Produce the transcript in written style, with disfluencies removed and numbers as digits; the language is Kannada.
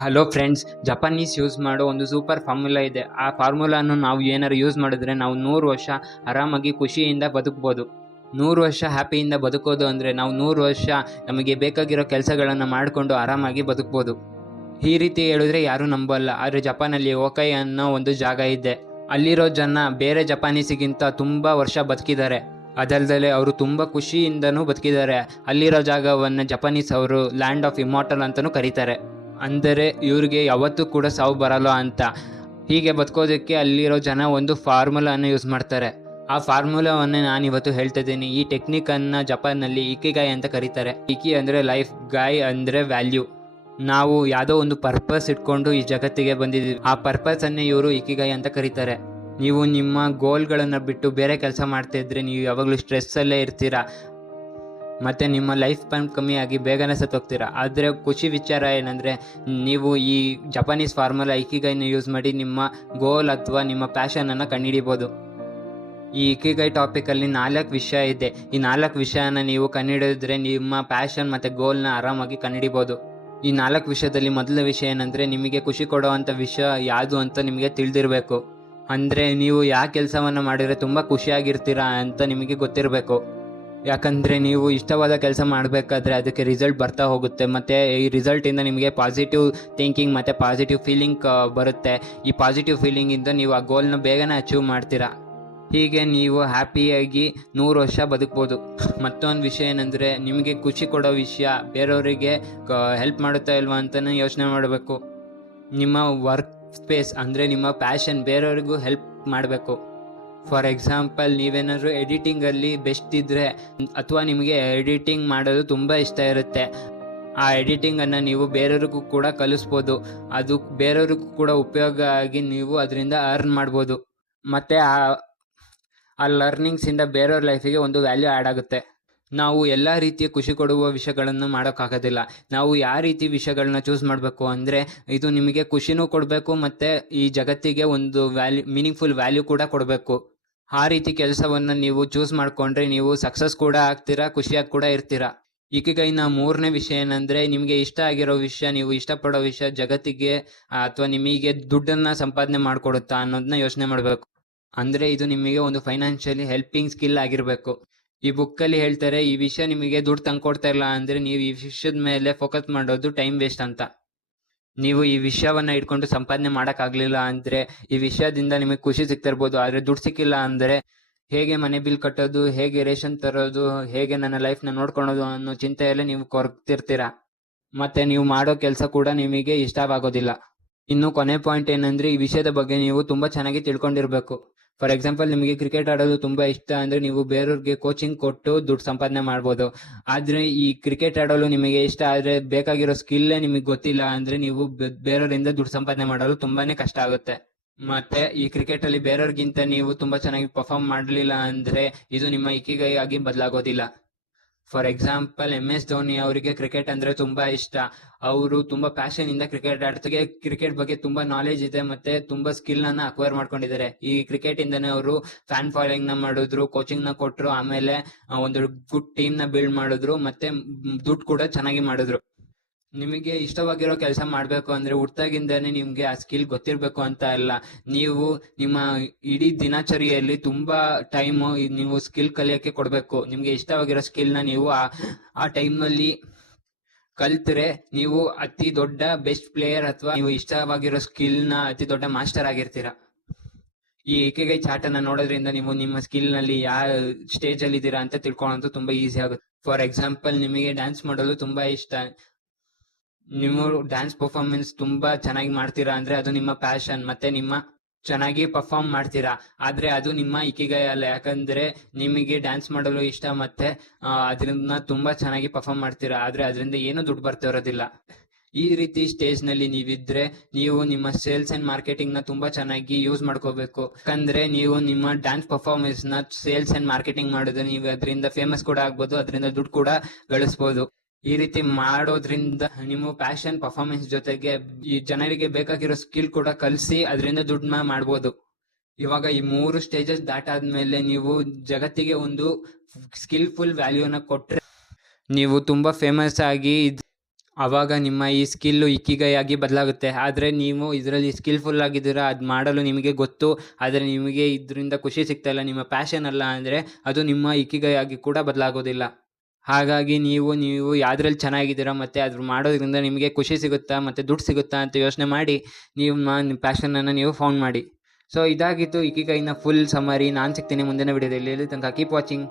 ಹಲೋ ಫ್ರೆಂಡ್ಸ್, ಜಪಾನೀಸ್ ಯೂಸ್ ಮಾಡೋ ಒಂದು ಸೂಪರ್ ಫಾರ್ಮುಲಾ ಇದೆ. ಆ ಫಾರ್ಮುಲಾನು ನಾವು ಏನಾರು ಯೂಸ್ ಮಾಡಿದ್ರೆ ನಾವು 100 ವರ್ಷ ಆರಾಮಾಗಿ ಖುಷಿಯಿಂದ ಬದುಕ್ಬೋದು. 100 ವರ್ಷ ಹ್ಯಾಪಿಯಿಂದ ಬದುಕೋದು ಅಂದರೆ ನಾವು 100 ವರ್ಷ ನಮಗೆ ಬೇಕಾಗಿರೋ ಕೆಲಸಗಳನ್ನು ಮಾಡಿಕೊಂಡು ಆರಾಮಾಗಿ ಬದುಕ್ಬೋದು. ಈ ರೀತಿ ಹೇಳಿದ್ರೆ ಯಾರೂ ನಂಬಲ್ಲ, ಆದರೆ ಜಪಾನಲ್ಲಿ ಓಕೈ ಅನ್ನೋ ಒಂದು ಜಾಗ ಇದೆ. ಅಲ್ಲಿರೋ ಜನ ಬೇರೆ ಜಪಾನೀಸಿಗಿಂತ ತುಂಬ ವರ್ಷ ಬದುಕಿದ್ದಾರೆ. ಅದಲ್ಲದೆ ಅವರು ತುಂಬ ಖುಷಿಯಿಂದನೂ ಬದುಕಿದ್ದಾರೆ. ಅಲ್ಲಿರೋ ಜಾಗವನ್ನು ಜಪಾನೀಸ್ ಅವರು ಲ್ಯಾಂಡ್ ಆಫ್ ಇಮಾರ್ಟಲ್ ಅಂತಲೂ ಕರೀತಾರೆ. ಅಂದರೆ ಇವ್ರಿಗೆ ಯಾವತ್ತೂ ಕೂಡ ಸಾವು ಬರಲ್ಲ ಅಂತ. ಹೀಗೆ ಬದುಕೋದಕ್ಕೆ ಅಲ್ಲಿರೋ ಜನ ಒಂದು ಫಾರ್ಮುಲಾನ ಯೂಸ್ ಮಾಡ್ತಾರೆ. ಆ ಫಾರ್ಮುಲಾವನ್ನೇ ನಾನು ಇವತ್ತು ಹೇಳ್ತಾ ಇದ್ದೀನಿ. ಈ ಟೆಕ್ನಿಕನ್ನು ಜಪಾನ್ನಲ್ಲಿ ಇಕಿಗಾಯ್ ಅಂತ ಕರೀತಾರೆ. ಇಕಿ ಅಂದರೆ ಲೈಫ್, ಗಾಯ್ ಅಂದರೆ ವ್ಯಾಲ್ಯೂ. ನಾವು ಯಾವುದೋ ಒಂದು ಪರ್ಪಸ್ ಇಟ್ಕೊಂಡು ಈ ಜಗತ್ತಿಗೆ ಬಂದಿದ್ದೀವಿ. ಆ ಪರ್ಪಸನ್ನೇ ಇವರು ಇಕಿಗಾಯ್ ಅಂತ ಕರೀತಾರೆ. ನೀವು ನಿಮ್ಮ ಗೋಲ್ಗಳನ್ನು ಬಿಟ್ಟು ಬೇರೆ ಕೆಲಸ ಮಾಡ್ತಾ ಇದ್ರೆ ನೀವು ಯಾವಾಗಲೂ ಸ್ಟ್ರೆಸ್ಸಲ್ಲೇ ಇರ್ತೀರಾ ಮತ್ತು ನಿಮ್ಮ ಲೈಫ್ ಸ್ಪ್ಯಾನ್ ಕಮ್ಮಿ ಆಗಿ ಬೇಗನೆ ಸತ್ತೋಗ್ತೀರಾ. ಆದರೆ ಖುಷಿ ವಿಚಾರ ಏನಂದರೆ, ನೀವು ಈ ಜಪಾನೀಸ್ ಫಾರ್ಮುಲಾ ಇಕಿಗೈನ ಯೂಸ್ ಮಾಡಿ ನಿಮ್ಮ ಗೋಲ್ ಅಥವಾ ನಿಮ್ಮ ಪ್ಯಾಷನನ್ನು ಕಂಡುಹಿಡಿಬೋದು. ಈ ಇಕಿಗೈ ಟಾಪಿಕಲ್ಲಿ 4 ವಿಷಯ ಇದೆ. ಈ 4 ವಿಷಯನ ನೀವು ಕಂಡುಹಿಡಿದ್ರೆ ನಿಮ್ಮ ಪ್ಯಾಷನ್ ಮತ್ತು ಗೋಲ್ನ ಆರಾಮಾಗಿ ಕಂಡುಹಿಡಿಬೋದು. ಈ 4 ವಿಷಯದಲ್ಲಿ ಮೊದಲ ವಿಷಯ ಏನಂದರೆ, ನಿಮಗೆ ಖುಷಿ ಕೊಡುವಂಥ ವಿಷಯ ಯಾವುದು ಅಂತ ನಿಮಗೆ ತಿಳಿದಿರಬೇಕು. ಅಂದರೆ ನೀವು ಯಾವ ಕೆಲಸವನ್ನು ಮಾಡಿದರೆ ತುಂಬ ಖುಷಿಯಾಗಿರ್ತೀರಾ ಅಂತ ನಿಮಗೆ ಗೊತ್ತಿರಬೇಕು. ಯಾಕಂದರೆ ನೀವು ಇಷ್ಟವಾದ ಕೆಲಸ ಮಾಡಬೇಕಾದ್ರೆ ಅದಕ್ಕೆ ರಿಸಲ್ಟ್ ಬರ್ತಾ ಹೋಗುತ್ತೆ, ಮತ್ತು ಈ ರಿಸಲ್ಟಿಂದ ನಿಮಗೆ ಪಾಸಿಟಿವ್ ಥಿಂಕಿಂಗ್ ಮತ್ತು ಪಾಸಿಟಿವ್ ಫೀಲಿಂಗ್ ಬರುತ್ತೆ. ಈ ಪಾಸಿಟಿವ್ ಫೀಲಿಂಗಿಂದ ನೀವು ಆ ಗೋಲ್ನ ಬೇಗನೆ ಅಚೀವ್ ಮಾಡ್ತೀರಾ. ಹೀಗೆ ನೀವು ಹ್ಯಾಪಿಯಾಗಿ 100 ವರ್ಷ ಬದುಕ್ಬೋದು. ಮತ್ತೊಂದು ವಿಷಯ ಏನಂದರೆ, ನಿಮಗೆ ಖುಷಿ ಕೊಡೋ ವಿಷಯ ಬೇರೆಯವರಿಗೆ ಹೆಲ್ಪ್ ಮಾಡುತ್ತಾ ಇಲ್ವಾ ಅಂತಲೇ ಯೋಚನೆ ಮಾಡಬೇಕು. ನಿಮ್ಮ ವರ್ಕ್ ಸ್ಪೇಸ್ ಅಂದರೆ ನಿಮ್ಮ ಪ್ಯಾಷನ್ ಬೇರೆಯವರಿಗೂ ಹೆಲ್ಪ್ ಮಾಡಬೇಕು. ಫಾರ್ ಎಕ್ಸಾಂಪಲ್, ನೀವೇನಾದರೂ ಎಡಿಟಿಂಗಲ್ಲಿ ಬೆಸ್ಟ್ ಇದ್ದರೆ ಅಥವಾ ನಿಮಗೆ ಎಡಿಟಿಂಗ್ ಮಾಡೋದು ತುಂಬ ಇಷ್ಟ ಇರುತ್ತೆ, ಆ ಎಡಿಟಿಂಗನ್ನು ನೀವು ಬೇರೆಯವ್ರಿಗೂ ಕೂಡ ಕಲಿಸ್ಬೋದು. ಅದು ಬೇರೆಯವ್ರಿಗೂ ಕೂಡ ಉಪಯೋಗ ಆಗಿ ನೀವು ಅದರಿಂದ ಅರ್ನ್ ಮಾಡ್ಬೋದು. ಮತ್ತು ಆ ಲರ್ನಿಂಗ್ಸಿಂದ ಬೇರೆಯವ್ರ ಲೈಫಿಗೆ ಒಂದು ವ್ಯಾಲ್ಯೂ ಆ್ಯಡ್ ಆಗುತ್ತೆ. ನಾವು ಎಲ್ಲ ರೀತಿಯ ಖುಷಿ ಕೊಡುವ ವಿಷಯಗಳನ್ನು ಮಾಡೋಕ್ಕಾಗೋದಿಲ್ಲ. ನಾವು ಯಾವ ರೀತಿ ವಿಷಯಗಳನ್ನ ಚೂಸ್ ಮಾಡಬೇಕು ಅಂದರೆ, ಇದು ನಿಮಗೆ ಖುಷಿನೂ ಕೊಡಬೇಕು ಮತ್ತು ಈ ಜಗತ್ತಿಗೆ ಒಂದು ಮೀನಿಂಗ್ಫುಲ್ ವ್ಯಾಲ್ಯೂ ಕೂಡ ಕೊಡಬೇಕು. ಆ ರೀತಿ ಕೆಲಸವನ್ನು ನೀವು ಚೂಸ್ ಮಾಡಿಕೊಂಡ್ರೆ ನೀವು ಸಕ್ಸಸ್ ಕೂಡ ಆಗ್ತೀರಾ, ಖುಷಿಯಾಗಿ ಕೂಡ ಇರ್ತೀರಾ. ಇಕಿಗೈನ 3ನೇ ವಿಷಯ ಏನಂದರೆ, ನಿಮಗೆ ಇಷ್ಟ ಆಗಿರೋ ವಿಷಯ, ನೀವು ಇಷ್ಟಪಡೋ ವಿಷಯ ಜಗತ್ತಿಗೆ ಅಥವಾ ನಿಮಗೆ ದುಡ್ಡನ್ನು ಸಂಪಾದನೆ ಮಾಡಿಕೊಡುತ್ತಾ ಅನ್ನೋದನ್ನ ಯೋಚನೆ ಮಾಡಬೇಕು. ಅಂದರೆ ಇದು ನಿಮಗೆ ಒಂದು ಫೈನಾನ್ಷಿಯಲಿ ಹೆಲ್ಪಿಂಗ್ ಸ್ಕಿಲ್ ಆಗಿರಬೇಕು. ಈ ಬುಕ್ಕಲ್ಲಿ ಹೇಳ್ತಾರೆ, ಈ ವಿಷಯ ನಿಮಗೆ ದುಡ್ಡು ತಂದ್ಕೊಡ್ತಾ ಇಲ್ಲ ಅಂದರೆ ನೀವು ಈ ವಿಷಯದ ಮೇಲೆ ಫೋಕಸ್ ಮಾಡೋದು ಟೈಮ್ ವೇಸ್ಟ್ ಅಂತ. ನೀವು ಈ ವಿಷಯವನ್ನು ಇಟ್ಕೊಂಡು ಸಂಪಾದನೆ ಮಾಡೋಕ್ಕಾಗಲಿಲ್ಲ ಅಂದರೆ ಈ ವಿಷಯದಿಂದ ನಿಮಗೆ ಖುಷಿ ಸಿಗ್ತಿರ್ಬೋದು, ಆದರೆ ದುಡ್ಡು ಸಿಕ್ಕಿಲ್ಲ ಅಂದರೆ ಹೇಗೆ ಮನೆ ಬಿಲ್ ಕಟ್ಟೋದು, ಹೇಗೆ ರೇಷನ್ ತರೋದು, ಹೇಗೆ ನನ್ನ ಲೈಫ್ನ ನೋಡ್ಕೊಳೋದು ಅನ್ನೋ ಚಿಂತೆಯಲ್ಲೇ ನೀವು ಕೊರಗ್ತಿರ್ತೀರ. ಮತ್ತು ನೀವು ಮಾಡೋ ಕೆಲಸ ಕೂಡ ನಿಮಗೆ ಇಷ್ಟವಾಗೋದಿಲ್ಲ. ಇನ್ನು ಕೊನೆ ಪಾಯಿಂಟ್ ಏನಂದರೆ, ಈ ವಿಷಯದ ಬಗ್ಗೆ ನೀವು ತುಂಬ ಚೆನ್ನಾಗಿ ತಿಳ್ಕೊಂಡಿರಬೇಕು. ಫಾರ್ ಎಕ್ಸಾಂಪಲ್, ನಿಮಗೆ ಕ್ರಿಕೆಟ್ ಆಡೋದು ತುಂಬ ಇಷ್ಟ ಅಂದರೆ ನೀವು ಬೇರೆಯವ್ರಿಗೆ ಕೋಚಿಂಗ್ ಕೊಟ್ಟು ದುಡ್ಡು ಸಂಪಾದನೆ ಮಾಡ್ಬೋದು. ಆದರೆ ಈ ಕ್ರಿಕೆಟ್ ಆಡಲು ನಿಮಗೆ ಇಷ್ಟ ಆದರೆ ಬೇಕಾಗಿರೋ ಸ್ಕಿಲ್ಲೇ ನಿಮಗೆ ಗೊತ್ತಿಲ್ಲ ಅಂದರೆ ನೀವು ಬೇರೆಯವರಿಂದ ದುಡ್ಡು ಸಂಪಾದನೆ ಮಾಡಲು ತುಂಬಾ ಕಷ್ಟ ಆಗುತ್ತೆ. ಮತ್ತು ಈ ಕ್ರಿಕೆಟಲ್ಲಿ ಬೇರೆಯವ್ರಿಗಿಂತ ನೀವು ತುಂಬ ಚೆನ್ನಾಗಿ ಪರ್ಫಾರ್ಮ್ ಮಾಡಲಿಲ್ಲ ಅಂದರೆ ಇದು ನಿಮ್ಮ ಇಕಿಗೈ ಆಗಿ ಬದಲಾಗೋದಿಲ್ಲ. ಫಾರ್ ಎಕ್ಸಾಂಪಲ್, MS ಧೋನಿ ಅವರಿಗೆ ಕ್ರಿಕೆಟ್ ಅಂದರೆ ತುಂಬ ಇಷ್ಟ. ಅವರು ತುಂಬ ಪ್ಯಾಷನಿಂದ ಕ್ರಿಕೆಟ್ ಆಡ್ತಾರೆ. ಕ್ರಿಕೆಟ್ ಬಗ್ಗೆ ತುಂಬ ನಾಲೆಜ್ ಇದೆ ಮತ್ತು ತುಂಬ ಸ್ಕಿಲ್ನ ಅಕ್ವೈರ್ ಮಾಡ್ಕೊಂಡಿದ್ದಾರೆ. ಈ ಕ್ರಿಕೆಟಿಂದನೇ ಅವರು ಫ್ಯಾನ್ ಫಾಲೋಯಿಂಗ್ನ ಮಾಡಿದ್ರು, ಕೋಚಿಂಗ್ನ ಕೊಟ್ಟರು, ಆಮೇಲೆ ಒಂದು ಗುಡ್ ಟೀಮ್ನ ಬಿಲ್ಡ್ ಮಾಡಿದ್ರು ಮತ್ತು ದುಡ್ಡು ಕೂಡ ಚೆನ್ನಾಗಿ ಮಾಡಿದ್ರು. ನಿಮಗೆ ಇಷ್ಟವಾಗಿರೋ ಕೆಲಸ ಮಾಡಬೇಕು ಅಂದರೆ ಹುಟ್ಟಾಗಿಂದನೇ ನಿಮಗೆ ಆ ಸ್ಕಿಲ್ ಗೊತ್ತಿರಬೇಕು ಅಂತ ಅಲ್ಲ. ನೀವು ನಿಮ್ಮ ಇಡೀ ದಿನಚರಿಯಲ್ಲಿ ತುಂಬ ಟೈಮು ನೀವು ಸ್ಕಿಲ್ ಕಲಿಯೋಕ್ಕೆ ಕೊಡಬೇಕು. ನಿಮಗೆ ಇಷ್ಟವಾಗಿರೋ ಸ್ಕಿಲ್ನ ನೀವು ಆ ಟೈಮ್ನಲ್ಲಿ ಕಲಿತರೆ ನೀವು ಅತಿ ದೊಡ್ಡ ಬೆಸ್ಟ್ ಪ್ಲೇಯರ್ ಅಥವಾ ನೀವು ಇಷ್ಟವಾಗಿರೋ ಸ್ಕಿಲ್ನ ಅತಿ ದೊಡ್ಡ ಮಾಸ್ಟರ್ ಆಗಿರ್ತೀರ. ಈ ಇಕಿಗೈ ಚಾರ್ಟನ್ನು ನೋಡೋದ್ರಿಂದ ನೀವು ನಿಮ್ಮ ಸ್ಕಿಲ್ನಲ್ಲಿ ಯಾವ ಸ್ಟೇಜಲ್ಲಿ ಇದ್ದೀರಾ ಅಂತ ತಿಳ್ಕೊಳ್ಳೋದು ತುಂಬ ಈಸಿ ಆಗುತ್ತೆ. ಫಾರ್ ಎಕ್ಸಾಂಪಲ್, ನಿಮಗೆ ಡ್ಯಾನ್ಸ್ ಮಾಡಲು ತುಂಬ ಇಷ್ಟ, ನೀವು ಡ್ಯಾನ್ಸ್ ಪರ್ಫಾರ್ಮೆನ್ಸ್ ತುಂಬ ಚೆನ್ನಾಗಿ ಮಾಡ್ತೀರಾ ಅಂದರೆ ಅದು ನಿಮ್ಮ ಪ್ಯಾಷನ್ ಮತ್ತು ನಿಮ್ಮ ಚೆನ್ನಾಗಿ ಪರ್ಫಾರ್ಮ್ ಮಾಡ್ತೀರಾ. ಆದರೆ ಅದು ನಿಮ್ಮ ಇಕಿಗೈ ಅಲ್ಲ, ಯಾಕಂದರೆ ನಿಮಗೆ ಡ್ಯಾನ್ಸ್ ಮಾಡಲು ಇಷ್ಟ ಮತ್ತು ಅದರಿಂದ ತುಂಬ ಚೆನ್ನಾಗಿ ಪರ್ಫಾರ್ಮ್ ಮಾಡ್ತೀರಾ, ಆದರೆ ಅದರಿಂದ ಏನೂ ದುಡ್ಡು ಬರ್ತಾ ಇರೋದಿಲ್ಲ. ಈ ರೀತಿ ಸ್ಟೇಜ್ನಲ್ಲಿ ನೀವಿದ್ದರೆ ನೀವು ನಿಮ್ಮ ಸೇಲ್ಸ್ ಆ್ಯಂಡ್ ಮಾರ್ಕೆಟಿಂಗ್ನ ತುಂಬ ಚೆನ್ನಾಗಿ ಯೂಸ್ ಮಾಡ್ಕೋಬೇಕು. ಯಾಕಂದರೆ ನೀವು ನಿಮ್ಮ ಡ್ಯಾನ್ಸ್ ಪರ್ಫಾರ್ಮೆನ್ಸ್ನ ಸೇಲ್ಸ್ ಆ್ಯಂಡ್ ಮಾರ್ಕೆಟಿಂಗ್ ಮಾಡಿದ್ರೆ ನೀವು ಅದರಿಂದ ಫೇಮಸ್ ಕೂಡ ಆಗ್ಬೋದು, ಅದರಿಂದ ದುಡ್ಡು ಕೂಡ ಗಳಿಸ್ಬೋದು. ಈ ರೀತಿ ಮಾಡೋದ್ರಿಂದ ನಿಮ್ಮ ಪ್ಯಾಷನ್ ಪರ್ಫಾರ್ಮೆನ್ಸ್ ಜೊತೆಗೆ ಈ ಜನರಿಗೆ ಬೇಕಾಗಿರೋ ಸ್ಕಿಲ್ ಕೂಡ ಕಲಿಸಿ ಅದರಿಂದ ದುಡ್ಡನ್ನ ಮಾಡ್ಬೋದು. ಇವಾಗ ಈ 3 ಸ್ಟೇಜಸ್ ದಾಟಾದ್ಮೇಲೆ ನೀವು ಜಗತ್ತಿಗೆ ಒಂದು ಸ್ಕಿಲ್ಫುಲ್ ವ್ಯಾಲ್ಯೂನ ಕೊಟ್ಟರೆ ನೀವು ತುಂಬ ಫೇಮಸ್ ಆಗಿ ಆವಾಗ ನಿಮ್ಮ ಈ ಸ್ಕಿಲ್ಲು ಇಕಿಗೈ ಆಗಿ ಬದಲಾಗುತ್ತೆ. ಆದರೆ ನೀವು ಇದರಲ್ಲಿ ಸ್ಕಿಲ್‌ಫುಲ್ ಆಗಿದ್ದೀರಾ, ಅದು ಮಾಡಲು ನಿಮಗೆ ಗೊತ್ತು. ಆದರೆ ನಿಮಗೆ ಇದರಿಂದ ಖುಷಿ ಸಿಗ್ತಾ ಇಲ್ಲ, ನಿಮ್ಮ ಪ್ಯಾಷನ್ ಅಲ್ಲ ಅಂದರೆ ಅದು ನಿಮ್ಮ ಇಕಿಗೈ ಆಗಿ ಕೂಡ ಬದಲಾಗೋದಿಲ್ಲ. ಹಾಗಾಗಿ ನೀವು ಯಾವ್ದ್ರಲ್ಲಿ ಚೆನ್ನಾಗಿದ್ದೀರಾ ಮತ್ತು ಅದ್ರ ಮಾಡೋದ್ರಿಂದ ನಿಮಗೆ ಖುಷಿ ಸಿಗುತ್ತಾ ಮತ್ತು ದುಡ್ಡು ಸಿಗುತ್ತಾ ಅಂತ ಯೋಚನೆ ಮಾಡಿ ನಿಮ್ಮ ಪ್ಯಾಷನನ್ನು ನೀವು ಫೌಂಡ್ ಮಾಡಿ. ಸೊ ಇದಾಗಿತ್ತು ಇಕಿಗೈನ ಫುಲ್ ಸಮ್ಮರಿ. ನಾನು ಸಿಗ್ತೀನಿ ಮುಂದಿನ ವಿಡಿಯೋದಲ್ಲಿ. ಅಲ್ಲಿ ತನಕ ಕೀಪ್ ವಾಚಿಂಗ್.